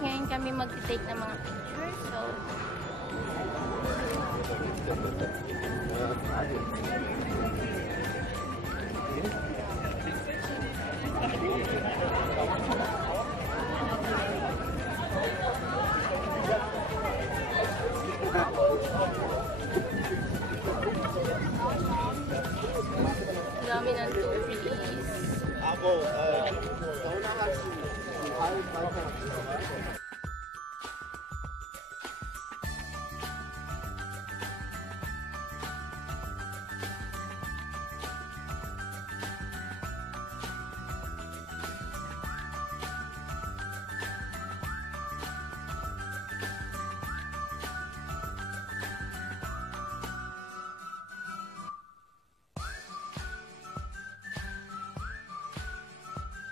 ngayon kami mag-take ng mga pictures. So, dami ng tourists.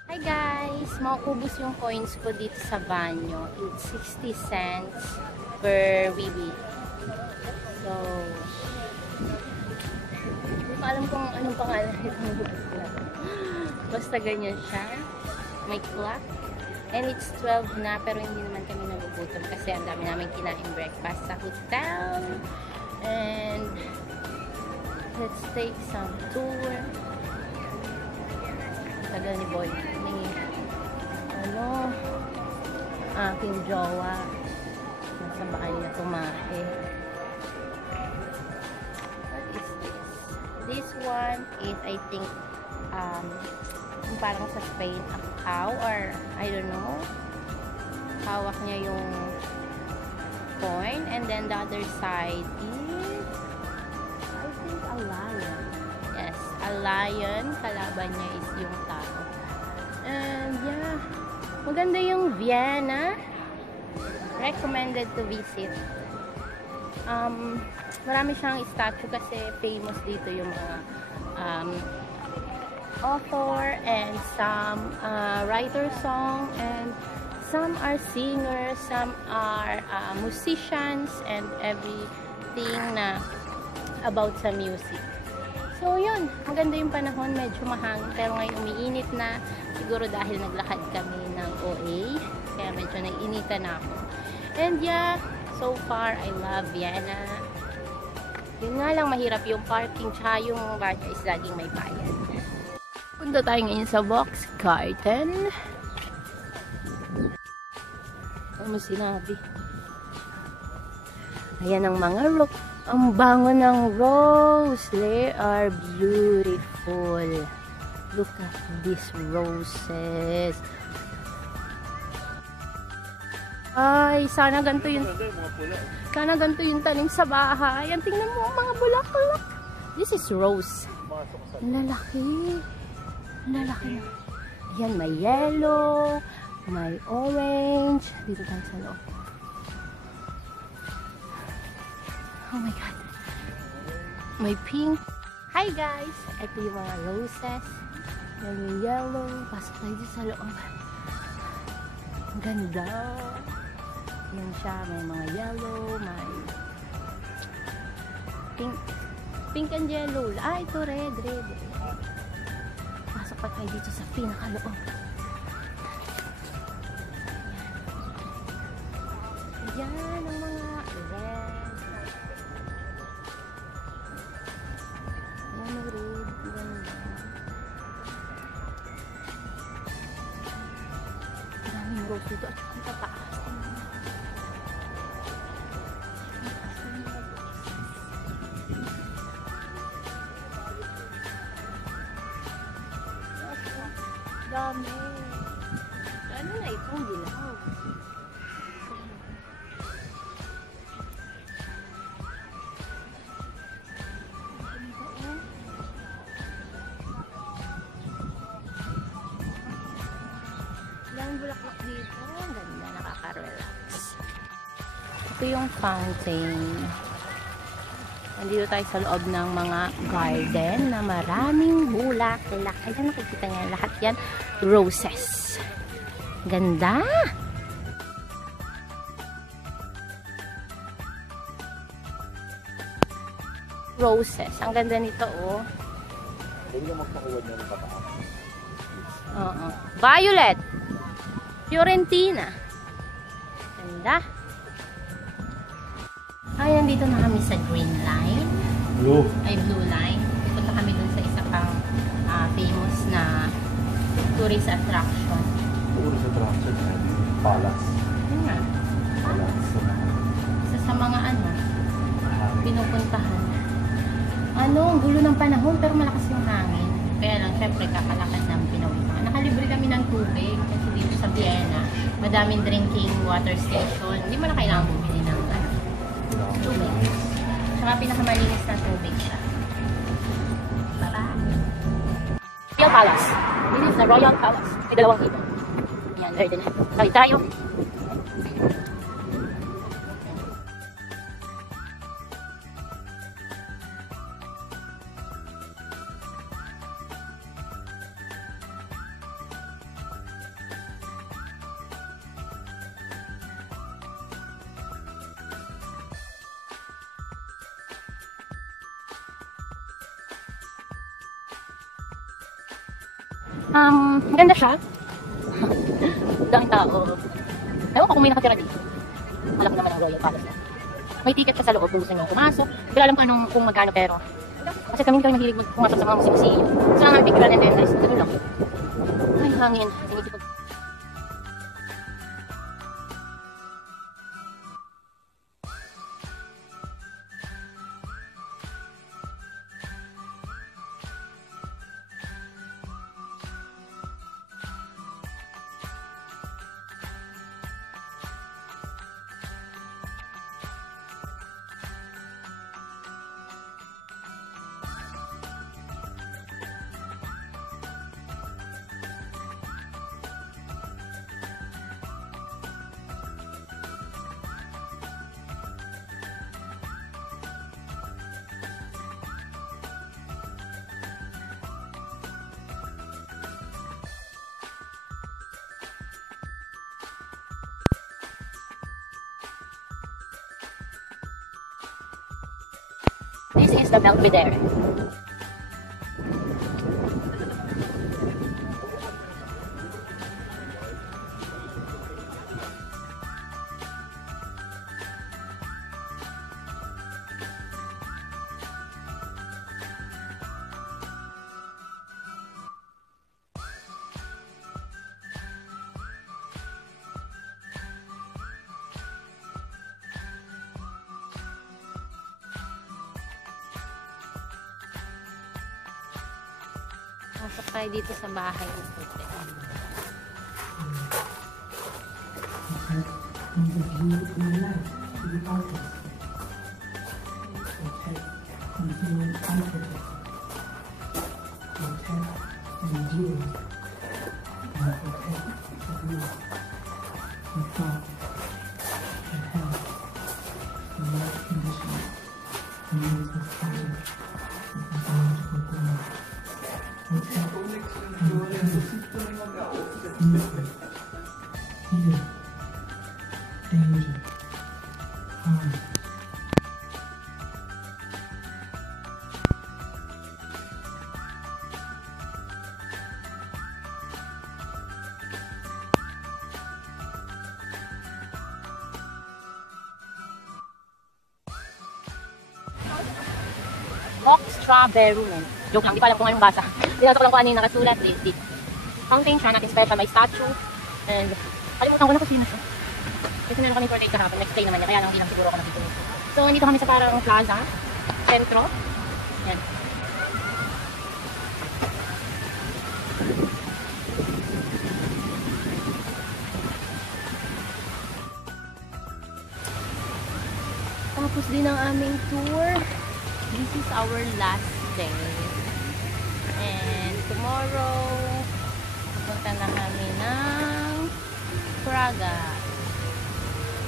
Hi guys! Maubos yung coins ko dito sa banyo. It's 60 cents per wiwi. So, hindi ko alam kung anong pangalan itong basta ganyan siya. May clock. And it's 12 na pero hindi naman kami nagugutom kasi ang dami namin kinain breakfast sa hotel. And let's take some tour. Tagal ni Boy. Ano? Aking jowa. Nasa bahay na tumae. What is this? This one is, I think, parang sa Spain, a cow or, I don't know. Hawak niya yung coin. And then the other side is, I think, a lion. Yes, a lion. Kalaban niya is yung tao. And yeah, maganda yung Vienna. Recommended to visit. Marami siyang statue kasi famous dito yung mga author and some writer song and some are singers, some are musicians and everything na about sa music. So yun, maganda yung panahon, medyo mahangin pero ngayon umiinit na, siguro dahil naglakad kami ng OA kaya medyo naiinitan na ako. And yeah, so far I love Vienna. Yun nga lang, mahirap yung parking tsaka yung barca is laging may bayad. Punta tayo ngayon sa Box Garden. Ano mo sinabi? Ayan ang mga rock. Ang bango ng rose. They are beautiful. Look at these roses. Ay, sana ganito yung tanim sa bahay. Yan, tingnan mo ang mga bulaklak. This is rose. Ang lalaki. Ang lalaki. Yan, may yellow, may orange. Dito tayo sa loob. Oh my God. May pink. Hi guys! Ito yung mga roses. Yan yung yellow. Pasok tayo dito sa loob. Ang ganda. Yan siya. May mga yellow. May pink. Pink and yellow. Ah, ito red. Red. Pasok pa tayo dito sa pinakaloob. Yan ang mga red. Maraming rose dito at ang tataas. Dami. Ano na itong dilaw? Daming bulaklak dito. Ang ganda, nakaka-relax. Ito yung fountain. Nandito tayo sa loob ng mga garden na maraming bulaklak. Ayan, nakikita niya lahat yan. Roses. Ganda! Roses. Ang ganda nito, oh. Hindi mo magpakuwad na ng pataas. Violet. Fiorentina. Ganda. Ay, nandito na kami sa Green Line. Blue. Ay, Blue Line. Punta kami dun sa isa pang famous na tourist attraction. Tourist attraction. Palace. Yun nga. Palace. Isa sa mga pinupuntahan. Ang gulo ng panahon pero malakas yung hangin. Kaya lang, syempre, kakalakad ng pinawisan. Nakalibre kami ng tubig kasi dito sa Vienna, madaming drinking water station. Hindi mo na kailangan bumili ng tubig. Saka pinakamalinis na tubig siya. Bye-bye! Royal Palace. This is the Royal Palace. May dalawang ibon. Yan, there din. Sorry tayo. Maganda siya. Daming tao. Ewan ko kung may nakatira dito. Malaki naman ang Royal Palace. May ticket siya sa loob kung gusto nyo pumasok. Hindi alam ko kung magkano pero. Kasi kami mahilig pumasok sa mga museum. So lang ang picture and then nice. Ganun lang. Ay, hangin. This is the Belvedere. Pasok tayo dito sa bahay ng puti. Hawk Strawberry. Joke lang, di pa alam kung anong basa. Dinasa ko lang kung ano yung nakasulat. Fountain siya, natin special, may statue. And kalimutan ko na kung sino siya. Kasi meron kami for date kahapon, next day naman niya, kaya lang hindi lang siguro ako nakita. So, nandito kami sa parang plaza, sentro. Yan. Tapos din ang aming tour. This is our last day. And tomorrow, pupunta na kami ng Praga.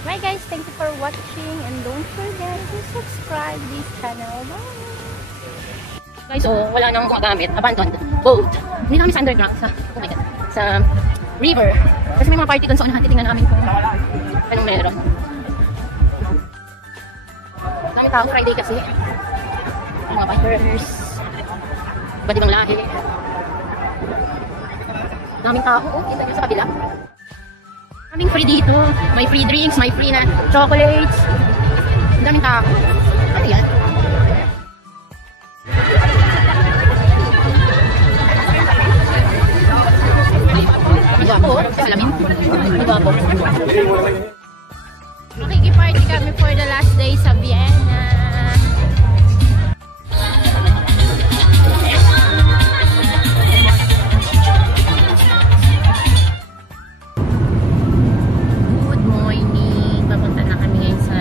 Bye guys, thank you for watching and don't forget to subscribe this channel. Bye! Guys, so wala nang gumagamit. Abandoned. Boat. Hindi na kami sa underground. Oh my God. Sa river. Kasi may mga party dun sa unahan. Titingnan namin kung anong meron. Dami tao. Friday kasi. Mga bikers. Iba't ibang lahi. Daming tao. Oh, kita nyo sa kabila. Kaming free dito. May free drinks, may free na chocolates. Ang daming tao. Ano yan? Magwapo. Salamin. Magwapo. Makikiparty kami for the last day sa Vienna. Good morning. Papunta na kami ngayon sa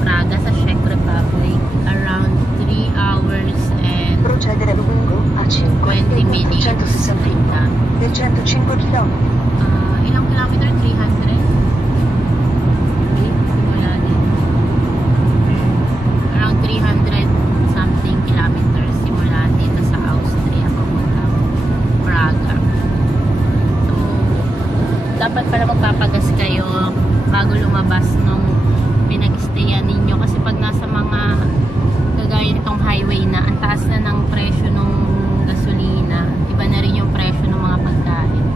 Praga, sa Czech Republic. Around 3 hours and Procedere lungo a 20 minutes. 160 del 105 km. Ilang kilometer? 300? Wala din. Around 300 something kilometers simula dito sa Austria papunta Praga. So, dapat pala magpapagas kayo bago lumabas nung pinag-stayan ninyo kasi pag nasa mga kagaya nitong highway na ang taas na ng presyo ng gasolina, iba na rin yung presyo ng mga pagkain.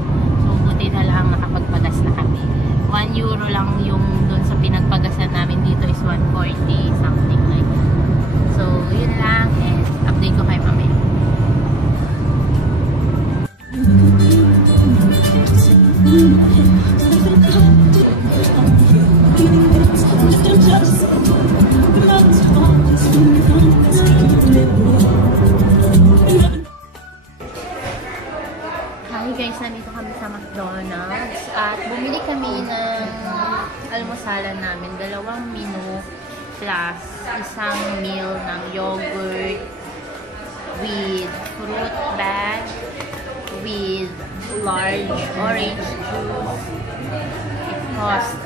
So buti na lang nakapagpagas na kami. 1 euro lang yung doon sa pinagpagasan namin dito is 140 something like that. So yun lang and update ko kayo mamaya. Hi guys, nandito kami sa McDonald's at bumili kami ng almusalan namin, 2 menu plus isang meal ng yogurt with fruit bag with large orange juice. It cost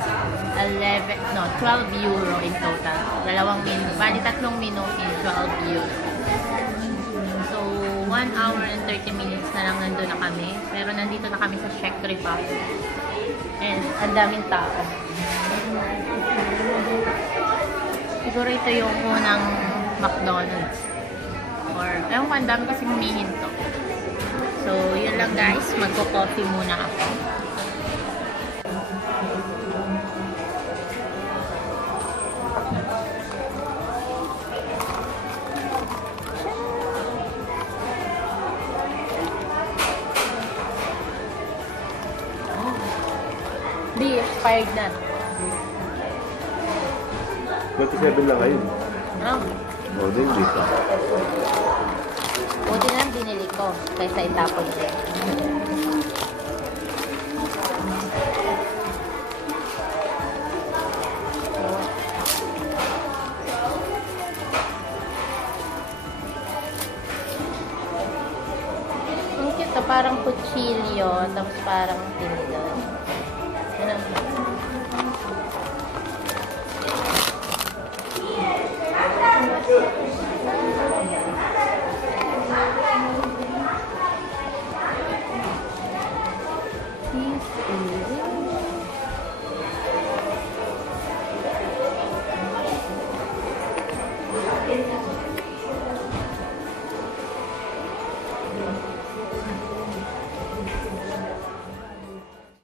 12 euro in total. 2 menu, bali 3 menu in 12 euro. So 1 hour and 30 minutes na lang nandun na kami. Pero nandito na kami sa Czech Republic. And ang daming tao. Siguro ito yung unang McDonald's. Or, ewan ko, ang dami kasi humihinto. So, yun lang guys. Magko-coffee muna ako. Di, expired na. 27 lang ngayon. Oh. O, din dito. Buti na lang binili ko kaysa itapon din. Ang cute, parang kutsilyo, tapos parang tindon.